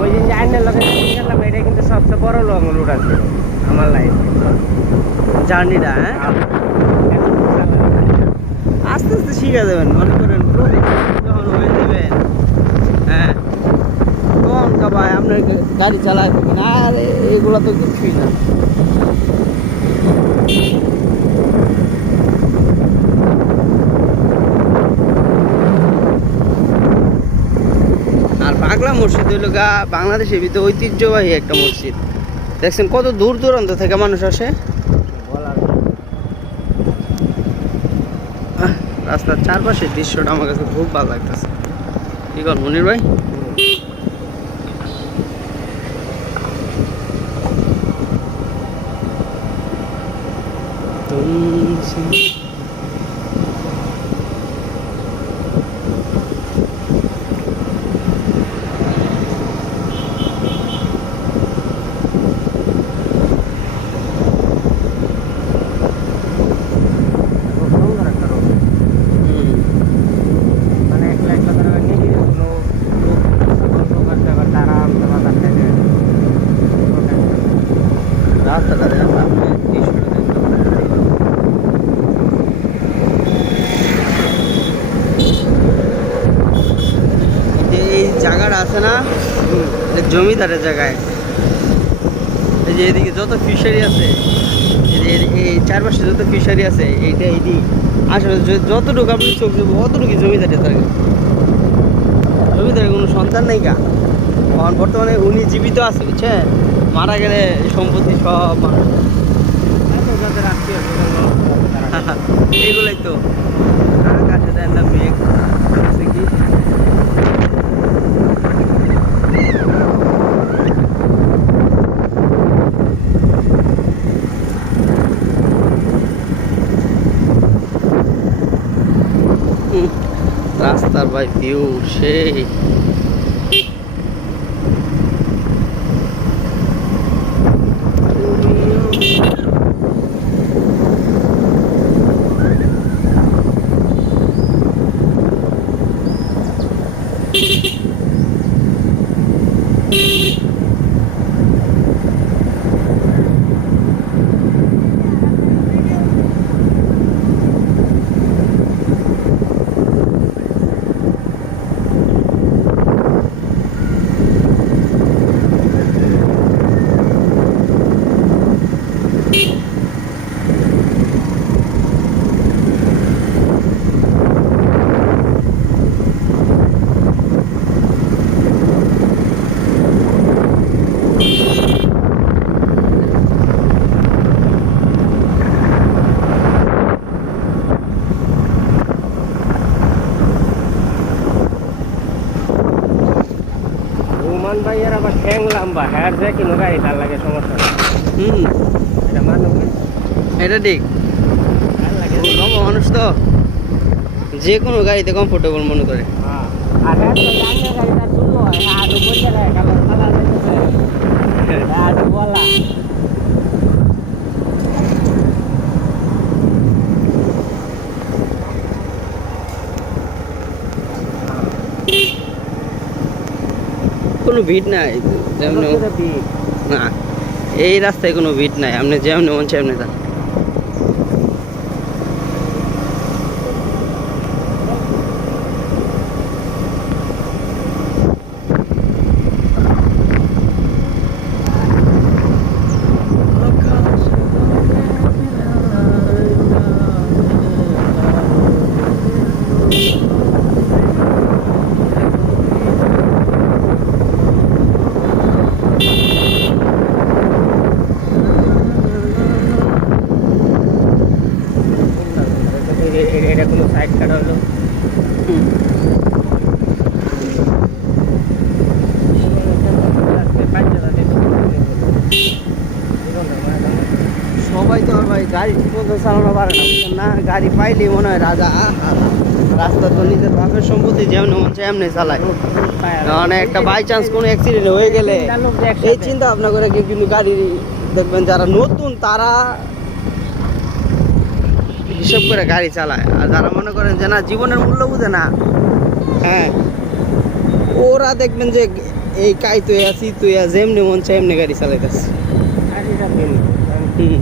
ওই দিন যে আইনের লোকে গেলাম, এটা কিন্তু সবচেয়ে বড় লং রুট আছে আমার লাইফে। জার্নিটা, হ্যাঁ আস্তে আস্তে শিখে দেবেন, মনে করেন যখন হয়ে যাবেন, হ্যাঁ তখন ভাই আপনার গাড়ি চালায় থাকেন, আর এগুলো তো কিছুই না। আর পাগলা মসজিদ হইল গা বাংলাদেশের ভিতরে ঐতিহ্যবাহী একটা মসজিদ। দেখছেন কত দূর দূরান্ত থেকে মানুষ আসে। রাস্তার চারপাশের দৃশ্যটা আমার কাছে খুব ভালো লাগতেছে। কি কর মনির ভাই? জায়গাটা আছে না, জমিদারের জায়গায়। এই যে এদিকে যত ফিশারি আছে, এই চারপাশে যত ফিশারি আছে, এইটা এইদিক আসলে যতটুকু আপনি চোখ দেবো অতটুকু জমিদারের জায়গা। জমিদারের কোনো সন্তান নেই গা, কারণ বর্তমানে উনি জীবিত আছে, বুঝছেন? মারা গেলে সম্পত্তি সব এইগুলোই তো কাছে দেন না মেঘ আছে কি। রাস্তার ভাই ভিউ সেই। ভাইয়ের আবার ঠ্যাং লম্বা, হ্যার যে কিনো গাড়ি তার লাগে সমস্যা নেই। এটা মানুষ, এটা ঠিক, লম্বা মানুষ তো যে কোনো গাড়িতে কমফোর্টেবল মনে করে। আর হ্যাঁ তো জানলে গাড়িটা শুরু হয়, আটু বললে রে কালার কালার আটু বলা। কোনো ভিড় নাই, যেমন না এই রাস্তায় কোনো ভিড় নাই, আপনি যেমন মন সেমনি যান। এটা কোনো সাইড কাটা হলো সবাই তো ভাই গাড়ি ঠিক মতো চালানো পারে না, বুঝলেন না? গাড়ি পাইলেই মনে হয় রাজা। রাস্তা তো নিজের বাপের সম্পত্তি, যেমন মন চায় এমনি চালায়। মানে একটা বাই চান্স কোনো অ্যাক্সিডেন্ট হয়ে গেলে এই চিন্তা ভাবনা করে কেউ কিন্তু গাড়ি দেখবেন যারা নতুন তারা হিসেব করে গাড়ি চালায়, আর যারা মনে করেন যে না জীবনের মূল্য বুঝে না, হ্যাঁ ওরা দেখবেন যে এই কাই তুইয়া সি তুইয়া যেমনি মন চায় এমনি গাড়ি চালাইতেছে। গাড়িটা ভিন্ন। হুম